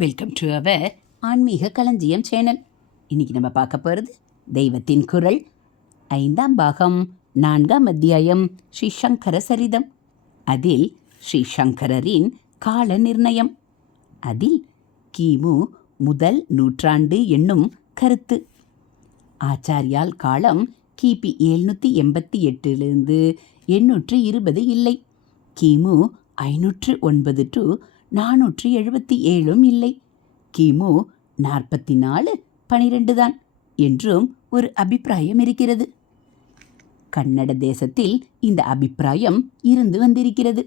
Welcome to our ஆன்மீக களஞ்சியம் channel இன்னைக்கு நம்ம பார்க்க போகிறது தெய்வத்தின் குரல். ஐந்தாம் பாகம் நான்காம் அத்தியாயம் ஸ்ரீ சங்கர சரிதம். அதில் ஸ்ரீ சங்கரரின் கால நிர்ணயம். அதில் கிமு முதல் நூற்றாண்டு என்னும் கருத்து. ஆச்சாரியால் காலம் கிபி எழுநூற்றி எண்பத்தி எட்டிலிருந்து எண்ணூற்று இருபது இல்லை. கிமு ஐநூற்று ஒன்பது டு நானூற்றி எழுபத்தி ஏழும் இல்லை. கிமு நாற்பத்தி நாலு பனிரெண்டு தான் என்றும் ஒரு அபிப்பிராயம் இருக்கிறது. கன்னட தேசத்தில் இந்த அபிப்பிராயம் இருந்து வந்திருக்கிறது.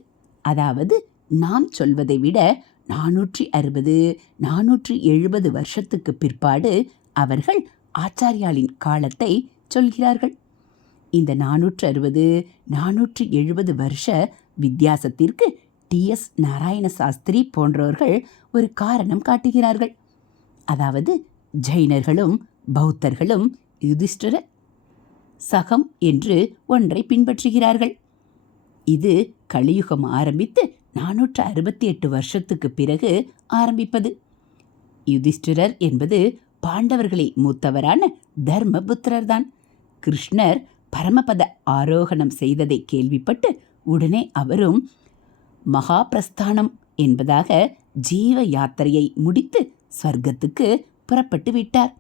அதாவது நாம் சொல்வதை விட நானூற்றி அறுபது நானூற்றி எழுபது வருஷத்துக்கு பிற்பாடு அவர்கள் ஆச்சாரியாலின் காலத்தை சொல்கிறார்கள். இந்த நானூற்று அறுபது நானூற்றி எழுபது வருஷ வித்தியாசத்திற்கு டி. எஸ். நாராயண சாஸ்திரி போன்றவர்கள் ஒரு காரணம் காட்டுகிறார்கள். அதாவது ஜெயினர்களும் பௌத்தர்களும் யுதிஷ்டர சகம் என்று ஒன்றை பின்பற்றுகிறார்கள். இது கலியுகம் ஆரம்பித்து நானூற்று அறுபத்தி எட்டு வருஷத்துக்கு பிறகு ஆரம்பிப்பது. யுதிஷ்டிரர் என்பது பாண்டவர்களில் மூத்தவரான தர்மபுத்திரர்தான். கிருஷ்ணர் பரமபத ஆரோகணம் செய்ததை கேள்விப்பட்டு உடனே அவரும் மகாபிரஸ்தானம் என்பதாக ஜீவ யாத்திரையை முடித்து ஸ்வர்க்கத்துக்கு புறப்பட்டு விட்டார்.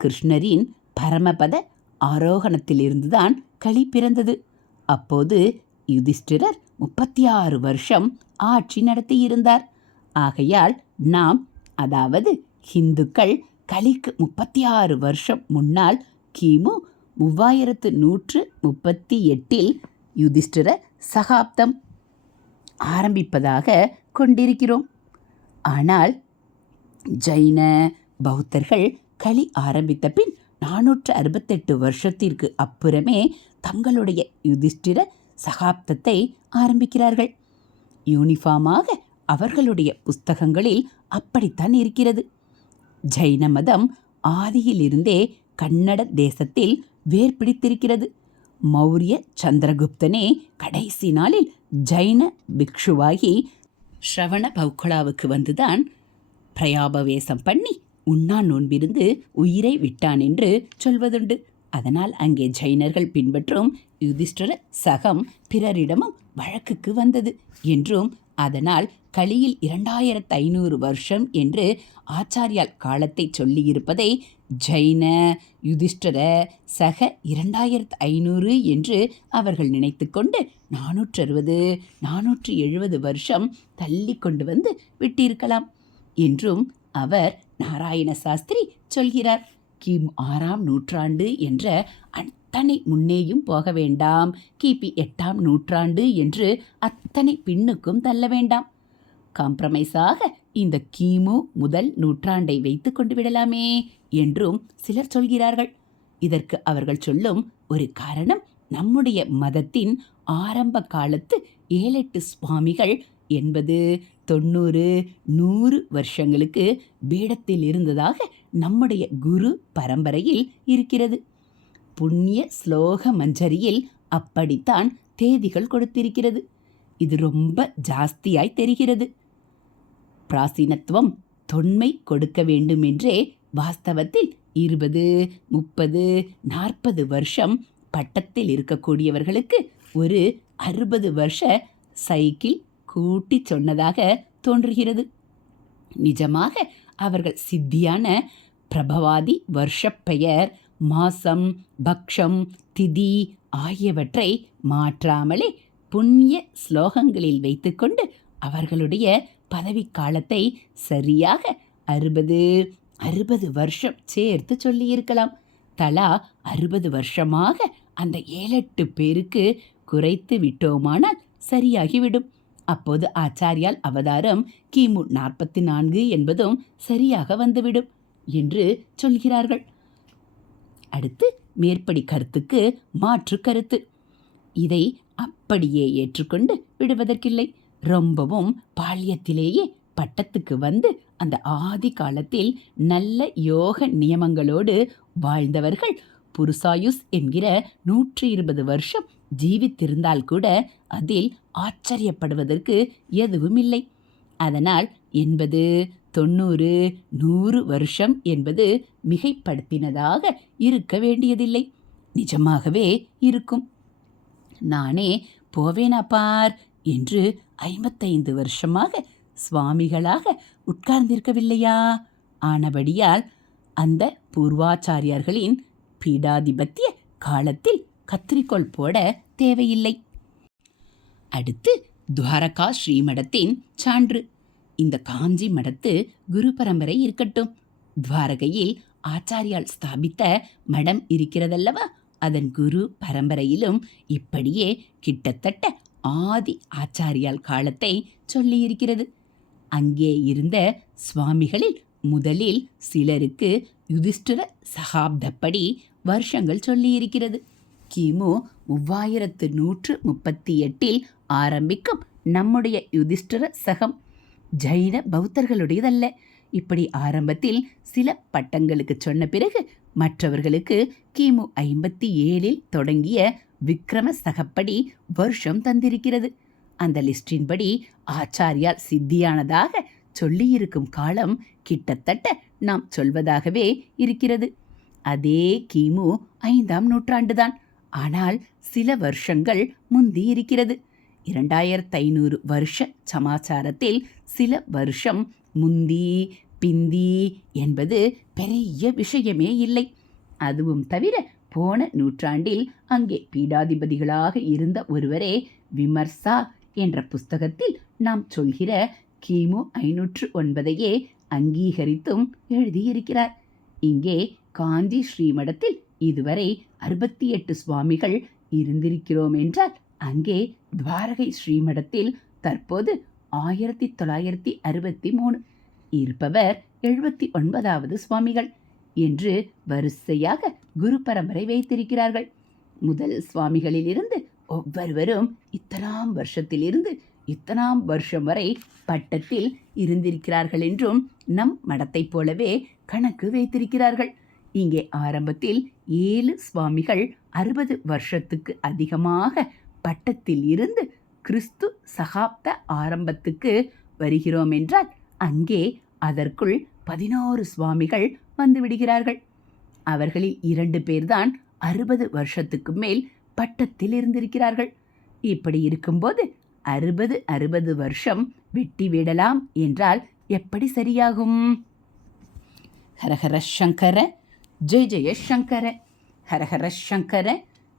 கிருஷ்ணரின் பரமபத ஆரோகணத்திலிருந்துதான் களி பிறந்தது. அப்போது யுதிஷ்டிரர் முப்பத்தி ஆறு வருஷம் ஆட்சி நடத்தியிருந்தார். ஆகையால் நாம் அதாவது ஹிந்துக்கள் கலிக்கு முப்பத்தி ஆறு வருஷம் முன்னால் கிமு மூவாயிரத்து நூற்று முப்பத்தி எட்டில் யுதிஷ்டிர சகாப்தம் ஆரம்பிப்பதாக கொண்டிருக்கிறோம். ஆனால் ஜைன பௌத்தர்கள் களி ஆரம்பித்த பின் நானூற்று அறுபத்தெட்டு வருஷத்திற்கு அப்புறமே தங்களுடைய யுதிஷ்டிர சகாப்தத்தை ஆரம்பிக்கிறார்கள். யூனிஃபார்மாக அவர்களுடைய புஸ்தகங்களில் அப்படித்தான் இருக்கிறது. ஜைன மதம் ஆதியிலிருந்தே கன்னட தேசத்தில் வேர் பிடித்திருக்கிறது மௌரிய சந்திரகுப்தனே கடைசி நாளில் ஜைன பிக்ஷுவாகி ஸ்ரவண பௌக்களாவுக்கு வந்துதான் பிரயாபவேசம் பண்ணி உண்ணா நோன்பிருந்து உயிரை விட்டான் என்று சொல்வதுண்டு. அதனால் அங்கே ஜைனர்கள் பின்பற்றும் யுதிஷ்டர சகம் பிறரிடமும் வழக்குக்கு வந்தது என்றும் அதனால் கலியில் இரண்டாயிரத்து ஐநூறு வருஷம் என்று ஆச்சாரியால் காலத்தை சொல்லியிருப்பதை ஜைன யுதிஷ்டர சக இரண்டாயிரத்து ஐநூறு என்று அவர்கள் நினைத்துக்கொண்டு நானூற்று அறுபது நானூற்று எழுபது வருஷம் தள்ளி கொண்டு வந்து விட்டிருக்கலாம் என்றும் அவர் நாராயண சாஸ்திரி சொல்கிறார். கிம் ஆறாம் நூற்றாண்டு என்ற அத்தனை முன்னேயும் போக வேண்டாம். கிபி எட்டாம் நூற்றாண்டு என்று அத்தனை பின்னுக்கும் தள்ள வேண்டாம். காம்ப்ரமைஸாக இந்த கிமு முதல் நூற்றாண்டை வைத்து கொண்டு விடலாமே என்றும் சிலர் சொல்கிறார்கள். இதற்கு அவர்கள் சொல்லும் ஒரு காரணம் நம்முடைய மதத்தின் ஆரம்ப காலத்து ஏழெட்டு சுவாமிகள் என்பது தொண்ணூறு நூறு வருஷங்களுக்கு பீடத்தில் இருந்ததாக நம்முடைய குரு பரம்பரையில் இருக்கிறது. புண்ணிய ஸ்லோக மஞ்சரியில் அப்படித்தான் தேதிகள் கொடுத்திருக்கிறது. இது ரொம்ப ஜாஸ்தியாய் தெரிகிறது. பிராசீனத்துவம் தொன்மை கொடுக்க வேண்டுமென்றே வாஸ்தவத்தில் இருபது முப்பது நாற்பது வருஷம் பட்டத்தில் இருக்கக்கூடியவர்களுக்கு ஒரு அறுபது வருஷ சைக்கிள் கூட்டி சொன்னதாக தோன்றுகிறது. நிஜமாக அவர்கள் சித்தியான பிரபவாதி வருஷப்பெயர் மாசம் பக்ஷம் திதி ஆகியவற்றை மாற்றாமலே புண்ணிய ஸ்லோகங்களில் வைத்துக்கொண்டு அவர்களுடைய பதவி காலத்தை சரியாக அறுபது அறுபது வருஷம் சேர்த்து சொல்லியிருக்கலாம். தலா அறுபது வருஷமாக அந்த ஏழெட்டு பேருக்கு குறைத்து விட்டோமானால் சரியாகிவிடும். அப்போது ஆச்சாரியால் அவதாரம் கிமு நாற்பத்தி நான்கு என்பதும் சரியாக வந்துவிடும் என்று சொல்கிறார்கள். அடுத்து மேற்படி கருத்துக்கு மாற்று கருத்து. இதை அப்படியே ஏற்றுக்கொண்டு விடுவதற்கில்லை. ரொம்பவும் பால்யத்திலேயே பட்டத்துக்கு வந்து அந்த ஆதி காலத்தில் நல்ல யோக நியமங்களோடு வாழ்ந்தவர்கள். புருசாயுஸ் என்கிற நூற்றி இருபது வருஷம் ஜீவித்திருந்தால் கூட அதில் ஆச்சரியப்படுவதற்கு எதுவும் இல்லை அதனால் எண்பது தொண்ணூறு நூறு வருஷம் என்பது மிகைப்படுத்தினதாக இருக்க வேண்டியதில்லை. நிஜமாகவே இருக்கும். நானே போவேனா பார் என்று ஐம்பத்தைந்து வருஷமாக சுவாமிகளாக உட்கார்ந்திருக்கவில்லையா? ஆனபடியால் அந்த பூர்வாச்சாரியார்களின் பீடாதிபத்திய காலத்தில் கத்திரிக்கோள் போட தேவையில்லை. அடுத்து துவாரகா ஸ்ரீமடத்தின் சான்று. இந்த காஞ்சி மடத்து குரு பரம்பரை இருக்கட்டும். துவாரகையில் ஆச்சாரியால் ஸ்தாபித்த மடம் இருக்கிறதல்லவா? அதன் குரு பரம்பரையிலும் இப்படியே கிட்டத்தட்ட ஆதி ஆச்சாரியால் காலத்தை சொல்லியிருக்கிறது. அங்கே இருந்த சுவாமிகளில் முதலில் சிலருக்கு யுதிஷ்டிர சகாப்தப்படி வருஷங்கள் சொல்லியிருக்கிறது. கிமு மூவாயிரத்து நூற்று முப்பத்தி எட்டில் ஆரம்பிக்கும் நம்முடைய யுதிஷ்டிர சகம். ஜைன பௌத்தர்களுடையதல்ல. இப்படி ஆரம்பத்தில் சில பட்டங்களுக்கு சொன்ன பிறகு மற்றவர்களுக்கு கிமு ஐம்பத்தி ஏழில் தொடங்கிய விக்ரம சகப்படி வருஷம் தந்திருக்கிறது. அந்த லிஸ்டின்படி ஆச்சாரியால் சித்தியானதாக சொல்லியிருக்கும் காலம் கிட்டத்தட்ட நாம் சொல்வதாகவே இருக்கிறது. அதே கிமு ஐந்தாம் நூற்றாண்டுதான். ஆனால் சில வருஷங்கள் முந்தி இருக்கிறது. இரண்டாயிரத்து ஐநூறு வருஷ சமாச்சாரத்தில் சில வருஷம் முந்தி பிந்தி என்பது பெரிய விஷயமே இல்லை. அதுவும் தவிர போன நூற்றாண்டில் அங்கே பீடாதிபதிகளாக இருந்த ஒருவரே விமர்சா என்ற புஸ்தகத்தில் நாம் சொல்கிற கிமு ஐநூற்று ஒன்பதையே அங்கீகரித்தும் எழுதியிருக்கிறார். இங்கே காஞ்சி ஸ்ரீமடத்தில் இதுவரை அறுபத்தி எட்டு சுவாமிகள் இருந்திருக்கிறோம் என்றால் அங்கே துவாரகை ஸ்ரீமடத்தில் தற்போது ஆயிரத்தி தொள்ளாயிரத்தி அறுபத்தி மூணு. இருப்பவர் எழுபத்தி ஒன்பதாவது சுவாமிகள். என்று வரிசையாக குரு பரம்பரை வைத்திருக்கிறார்கள். முதல் சுவாமிகளிலிருந்து ஒவ்வொருவரும் இத்தனாம் வருஷத்திலிருந்து இத்தனாம் வருஷம் வரை பட்டத்தில் இருந்திருக்கிறார்கள் என்றும் நம் மடத்தைப் போலவே கணக்கு வைத்திருக்கிறார்கள். இங்கே ஆரம்பத்தில் ஏழு சுவாமிகள் அறுபது வருஷத்துக்கு அதிகமாக பட்டத்தில் இருந்து கிறிஸ்து சகாப்த ஆரம்பத்துக்கு வருகிறோம் என்றால் அங்கே அதற்குள் பதினாறு சுவாமிகள் வந்து விடுகிறார்கள் அவர்களில் இரண்டு பேர்தான் அறுபது வருஷத்துக்கு மேல் பட்டத்தில் இருந்திருக்கிறார்கள். இப்படி இருக்கும்போது அறுபது அறுபது வருஷம் வெட்டி விடலாம் என்றால் எப்படி சரியாகும்? ஹரஹர சங்கர ஜெய ஜெய சங்கர ஹரஹர சங்கர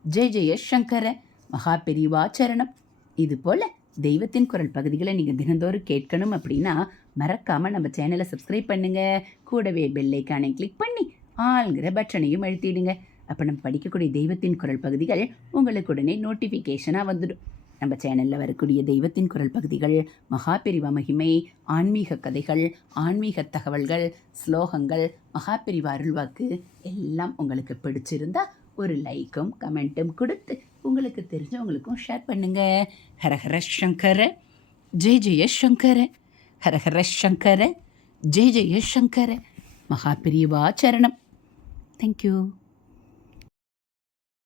ஜெய ஜெய சங்கர மகா பெரிவாச்சரணம் இதுபோல் தெய்வத்தின் குரல் பகுதிகளை நீங்கள் தினந்தோறும் கேட்கணும் அப்படின்னா மறக்காமல் நம்ம சேனலை சப்ஸ்கிரைப் பண்ணுங்கள் கூடவே பெல்லைக்கானை கிளிக் பண்ணி ஆளுங்கிற பட்டனையும் அழுத்திடுங்க. அப்போ நம்ம படிக்கக்கூடிய தெய்வத்தின் குரல் பகுதிகள் உங்களுக்கு உடனே நோட்டிஃபிகேஷனாக வந்துடும். நம்ம சேனலில் வரக்கூடிய தெய்வத்தின் குரல் பகுதிகள் மகாபிரிவ மகிமை ஆன்மீக கதைகள் ஆன்மீக தகவல்கள் ஸ்லோகங்கள் மகாபிரிவ அருள்வாக்கு எல்லாம் உங்களுக்கு பிடிச்சிருந்தா ஒரு லைக்கும் கமெண்ட்டும் கொடுத்து உங்களுக்கு தெரிஞ்சவங்களுக்கும் ஷேர் பண்ணுங்க. ஹரஹர சங்கர ஜெய ஜெய சங்கர. ஹரஹர சங்கர ஜெய ஜெய சங்கர மகாபிரிவா சரணம். தேங்க்யூ